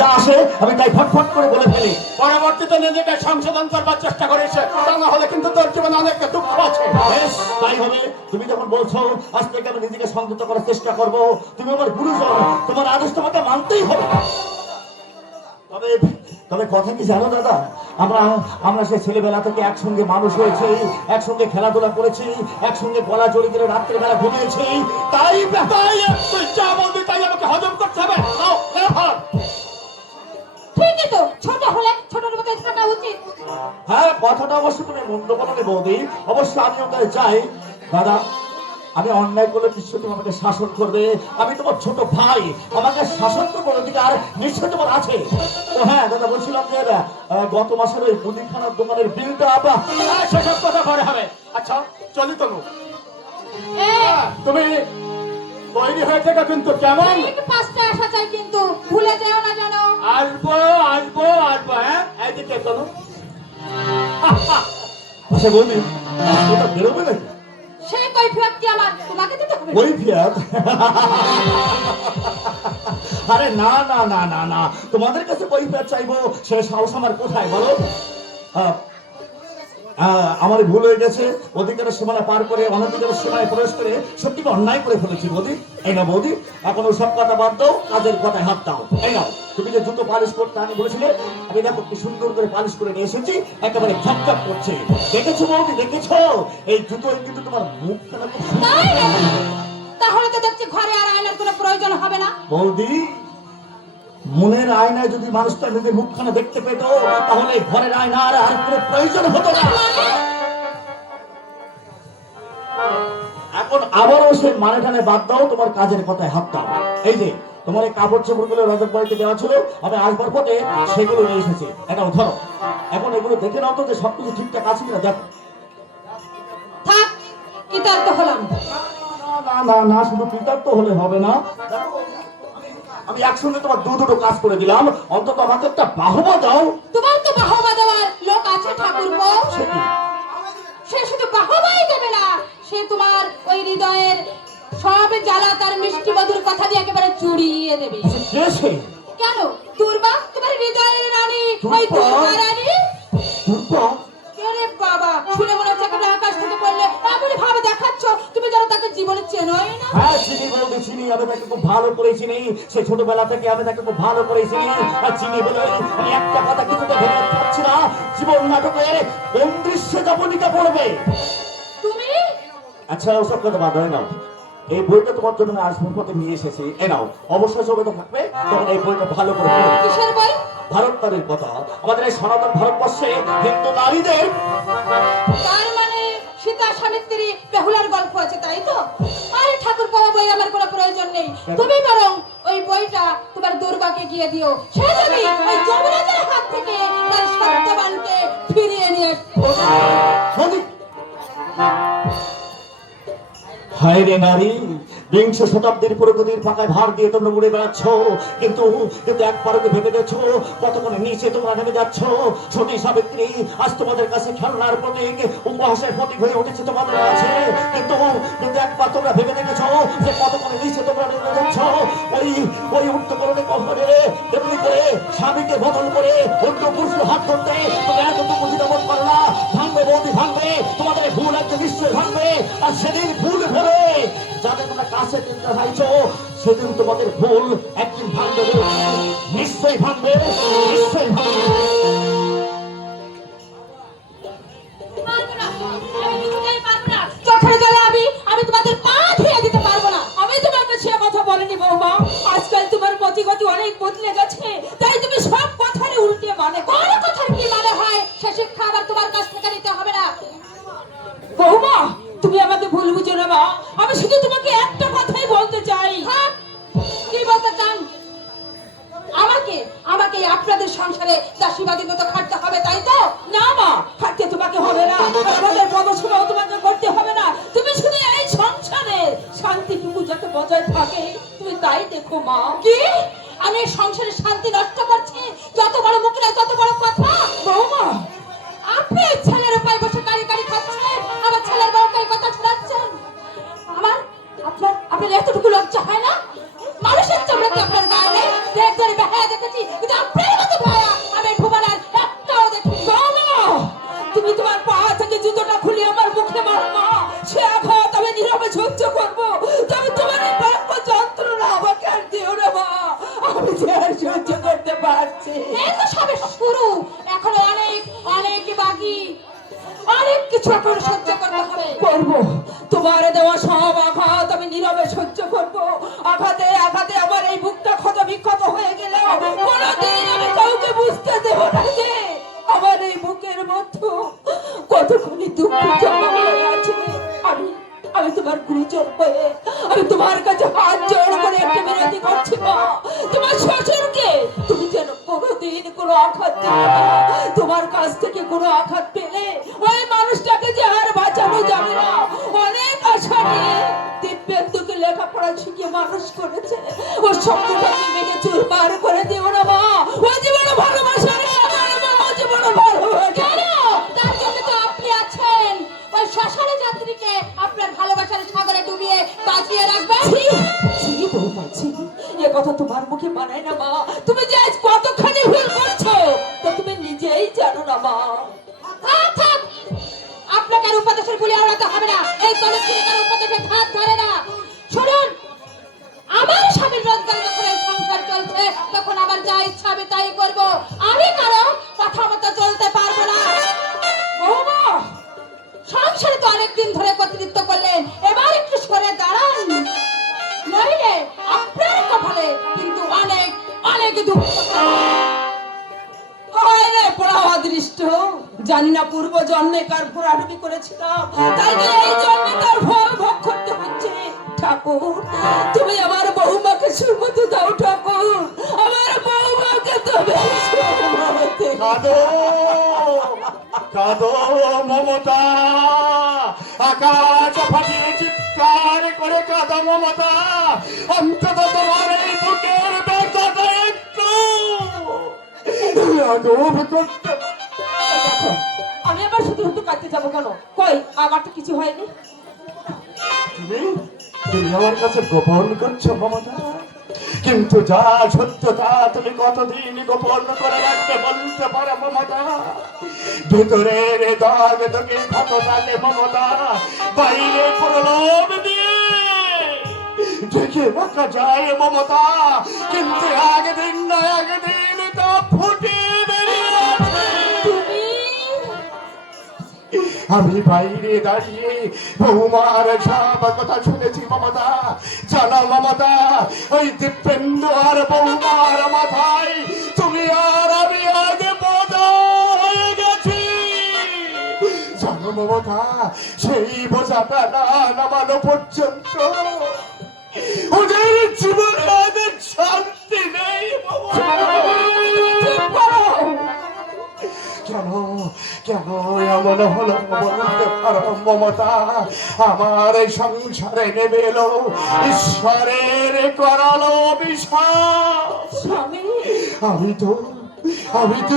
যা আসে আমি তাই ফটফট করে বলে ফেলি, পরবর্তীতে নিজেকে সংশোধন করবার চেষ্টা করেছে, তা না হলে কিন্তু তোর জীবনে অনেক দুঃখ আছে। বেশ তাই হবে। তুমি যখন বলছো আজ থেকে আমি নিজেকে সংযত করার চেষ্টা করব, তুমি আমার গুরুজন, তোমার আদেশ তোমাকে মানতেই হবে। তবে তবে কথা কি জানো দাদা, আমরা আমরা সেই ছেলেবেলা থেকে একসঙ্গে মানুষ হয়েছি, একসঙ্গে খেলাধুলা করেছি, একসঙ্গে গলা জড়িয়ে ধরে রাত্রেবেলা ঘুমিয়েছি, তাই তাই তুই যা বলবি তাই আমাকে হজম করতে হবে। নাও, নাও, নাও। ঠিকই তো, ছোট হলে ছোটর মতো থাকা উচিত। হ্যাঁ, কথাটা অবশ্য তুমি মন্দ বলনি বৌদি, অবশ্য আমি ওখানে যাই। দাদা, আমি অন্যায় করলে নিশ্চয় তুমি আমাকে শাসন করবে, আমি তোমার ছোট ভাই, আমাকে শাসন করবার অধিকার নিশ্চয় তোমার আছে। তো হ্যাঁ দাদা, বলছিলাম যে গত মাসের ওই মুদিখানার দোকানের বিলটা সেসব কথা পরে হবে। আচ্ছা চলি তনু, এই, তুমি তৈরি হয়ে থেকে কিন্তু কেমন? একটু পাঁচটা আসা চাই কিন্তু ভুলে যেও না জানো। আসবো আসবো আসবো। হ্যাঁ, এইদিকে তনু। আচ্ছা বৌদি, ওটা বেরোবে নাকি? সেই কৈফিয়ত কি আমার তোমাকে দিতে হবে? ওই ফিয়াদ? আরে না না না না না, তোমাদের কাছে ওই ফিয়াদ চাইবো সে সাহস আমার কোথায় বলো? আমার ভুল হয়ে গেছে, অধিকারের সীমানা পার করে অনধিকারের সীমায় প্রবেশ করে সত্যি অন্যায় করে ফেলেছি বৌদি। এই না বৌদি, এখন সব কথা বাদ দাও, কাজের কথায় হাত দাও। এই নাও, তুমি যে জুতো পালিশ করতে আমি বলেছিলে, আমি দেখো কি সুন্দর করে পালিশ করে নিয়ে এসেছি, একেবারে ঝকঝক করছে। দেখেছো বৌদি, দেখেছো? এই জুতো কিন্তু তোমার মুখখানা খুব সুন্দর। তাই নাকি? তাহলে তো দেখছি ঘরে আর আয়নার কোনো প্রয়োজন হবে না। বৌদি, মনের আয়নায় যদি মানুষটা নিজের মুখখানা দেখতে পেত, তাহলে ঘরের আয়নার আর কোনো প্রয়োজন হতো না। এখন আবারও সেই মানে টানে বাদ দাও, তোমার কাজের কথায় হাত দাও। এই যে তোমার এই কাপড় চোপড় গুলো রজত বাড়িতে দেওয়া ছিল, আমি আসবার পথে সেগুলো নিয়ে এসেছি, এটাও ধরো। এখন এগুলো দেখে নাও তো যে সবকিছু ঠিকঠাক আছে কিনা দেখো। থাক, কৃতার্থ হলাম। না না না, শুধু কৃতার্থ হলে হবে না। দেখো, আমি একসঙ্গে তোমার দুটো কাজ করে দিলাম, অন্তত আমাকে একটা বাহবা দাও। তোমার তো বাহবা দেওয়ার লোক আছে ঠাকুরপো। সে কি? সে শুধু বাহবাই দেবে না, সে তোমার ওই হৃদয়ের সব জ্বালা তার মিষ্টি মধুর কথা দিয়ে একেবারে চুড়িয়ে দেবে। কে সে? কেন? দুর্বা, তোমার হৃদয়ের রানী, ওই দুর্বা রানী। দুর্বা? আরে বাবা, শুনে মনে হচ্ছে একটা আকাশ থেকে পড়লে এমনই ভাবে দেখাচ্ছ তুমি যেন তাকে জীবনে চেনোই না। হ্যাঁ চিনি বলতে চিনি, আমি তাকে খুব ভালো করে চিনি, সে ছোটবেলা থেকে আমি তাকে খুব ভালো করে চিনি। আর চিনি বলে আমি একটা কথা কিছুতে ভেবে পাচ্ছি না, জীবন নাটকে কোন দৃশ্যে যাপনিকা পড়বে। তুমি আচ্ছা ওসব কথা বাদ হয় না, এই বইটা তোমার জন্য আমি আসবার পথে নিয়ে এসেছি, এ নাও। অবশ্যই সবাই তো থাকবে, তখন এই বইটা ভালো করে পড়ো। কিসের বই? ভারত নারীর কথা, আমাদের এই সনাতন ভারতবর্ষে হিন্দু নারীদের। তার মানে সীতা সাবিত্রী বেহুলার গল্প আছে, তাই তো? আরে ঠাকুর পাওয়া বই আমার কোনো প্রয়োজন নেই, তুমি বরং ওই বইটা তোমার দুর্গাকে গিয়ে দিও, সে যদি ওই যমরাজের হাত থেকে তার সত্যবানকে ফিরিয়ে নিয়ে সন্দীপ, হায় রে নারী, বিংশ শতাব্দীর প্রগতির পাকায় ভার দিয়ে তোমরা উড়ে বেড়াচ্ছ, কিন্তু কিন্তু একবারকে ভেবে দেখছো কতক্ষণে নিচে তোমরা নেমে যাচ্ছ। সতী সাবিত্রী আজ তোমাদের কাছে খেলনার প্রতীক, উপহাসের প্রতীক হয়ে উঠেছে তোমাদের কাছে, কিন্তু কিন্তু একবার তোমরা ভেবে দেখেছো যে কতক্ষণে নিচে তোমরা নেমে যাচ্ছ। ওই ওই উত্তকরণে কখনে এমনি করে স্বামীকে বদল করে অন্য পুরুষের হাত ধরতে তুমি এতটুকু দ্বিধাবোধ করো না। ভাঙবে বৌদি, ভাঙবে, তোমাদের ভুল একটা নিশ্চয় ভাঙবে। আর সেদিন ভুল ভেবে যাদের তোমরা কাছে চিন্তা চাইছো, সেদিন তোমাদের ভুল একদিন ভাঙবে, নিশ্চয়ই ভাঙবে, নিশ্চয়ই ভাঙবে। চোখের জলে আমি তোমাদের পা ধুয়ে দিতে পারবো না। আমি তোমার কাছে কথা বলিনি বৌমা, আজকাল তোমার মতিগতি অনেক বদলে গেছে, তাই তুমি সব কথার উল্টে মানে। কোন কথার কি মানে হয় সে শিক্ষা আবার তোমার কাছ থেকে নিতে হবে না। বৌমা, তুমি আমাকে ভুল বুঝো না মা, আমি শুধু তোমাকে একটা কথাই বলতে চাই। কি বলতে চান? আমাকে আমাকে আপনাদের সংসারে দাসীবাদীর মতো খাটতে হবে, তাই তো? না মা, খাটতে তোমাকে হবে না, আমাদের পদসেবাও তোমাকে করতে হবে না। তুমি শুধু এই সংসারে শান্তিটুকু যাতে বজায় থাকে তুমি তাই দেখো মা। কি? আমি এই সংসারে শান্তি নষ্ট করছি? যত বড় মুখরা তত বড় কথা। বৌমা, আপনি ছেলের উপায় বসে কারি কারি খাচ্ছেন, আমার ছেলের বউকে এই কথা শোনাচ্ছেন। আপনার এতটুকু লজ্জা হয় না? মানুষের চামড়া কি আপনার গায়ে নেই? দেখ ধরে বেহায়া দেখে দেখেছি, কিন্তু আপনার মতো ভায়া আমি ভুবনার একটাও দেখিনি। বাবা, তুমি তোমার পা থেকে জুতোটা খুলে আমার মুখে মারো মা। সে আঘাত আমি নীরবে সহ্য করবো, তবে তোমার এই বাক্য যন্ত্রণা আমাকে আর দিও না মা। আমি যে আর সহ্য করতে পারছি। এই তো সবে শুরু, এখনো অনেক অনেক বাকি, অনেক কিছু এখন সহ্য করতে হবে। করবো, তোমার দেওয়া সব আঘাত আমি নীরবে সহ্য করবো। আঘাতে আঘাতে আমার এই বুকটা ক্ষত বিক্ষত হয়ে গেলেও কোনোদিন আমি কাউকে বুঝতে দেব না যে আমার এই বুকের মধ্যে কতখানি দুঃখ জমা হয়ে আছে। আমি তোমার গুরুজন হয়ে আমি তোমার কাছে হাত জোড় করে একটা বিনতি করছি মা। তোমার শ্বশুরকে তুমি যেন কোনোদিন কোনো আঘাত দিও না। তোমার কাছ থেকে কোনো আঘাত পেলে ওই মানুষটাকে যে আর বাঁচানো যাবে না। অনেক আশা নিয়ে দিব্যেন্দুকে লেখাপড়া শিখিয়ে মানুষ করেছে, ও স্বপ্নটাকে ভেঙে চুরমার করে দিও না মা। ও জীবন ভালোবাসা রে আমার মা, ও জীবন ভালোবাসা। কেন? তার জন্য তো আপনি আছেন। ওই শ্মশানে যাত্রীকে আপনার ভালোবাসার সাগরে ডুবিয়ে বাঁচিয়ে রাখবেন। এ কথা তোমার মুখে মানায় না মা। তুমি যে আজ কতখানি ভুল করছো তা তুমি নিজেই জানো না মা। থাক থাক, আপনাকে আর উপদেশের গুলি আওড়াতে হবে না। এই দলিত উপদেশে হাত ধরে না। শুনুন, আমার স্বামীর রোজগার যখন এই সংসার চলছে তখন আমার যা ইচ্ছা আমি তাই করবো। আমি কারো কথা মতো চলতে পারবো না। বৌমা, সংসারে তো অনেকদিন ধরে কর্তৃত্ব করলেন, এবার একটু সরে দাঁড়ান, নইলে আপনার কপালে কিন্তু অনেক অনেক দুঃখ। হয় রে পোড়া অদৃষ্ট, জানি না পূর্ব জন্মে কার পোড়াডুবি করেছিলাম, তাই তো এই জন্মে তার ফল ভোগ করতে হচ্ছে। ঠাকুর, তুমি আমার বৌমাকে সুমতি দাও ঠাকুর, আমার বৌমাকে তুমি সুমতি দাও। কাঁদো কাঁদো মমতা, আকাশ ফাটিয়ে চিৎকার করে কাঁদো মমতা। অন্তত তোমার এই বুকের ব্যথাটা একটু লাঘব করতে। আমি আবার শুধু শুধু কাঁদতে যাবো কেন? কই, আমার তো কিছু হয়নি। তুমি তুমি আমার কাছে গোপন করছো মমতা, কিন্তু যা সত্য তা তুমি কতদিন গোপন করে রাখতে বলতে পারো মমতা। ভেতরের দাগ তোকে ক্ষত থাকে মমতা, বাইরে প্রলোভ দিয়ে দেখে রাখা যায় মমতা, কিন্তু একদিন না একদিন তা ফুটে বেরিয়ে আসে। আমি বাইরে দাঁড়িয়ে বৌমার সব কথা শুনেছি মমতা। জানো মমতা, ওই দিব্যেন্দু আর বৌমার মাথায় তুমি আর আমি আগে বোঝা হয়ে গেছি। জানো মমতা, সেই বোঝাটা না নামানো পর্যন্ত ওদের জীবনে আগে শান্তি নেই কেন কেন এমন হলো বলতে পারো মমতা? আমার এই সংসারে নেমে এলো ঈশ্বরের করালো বিশ্বাস। স্বামী, আমি তো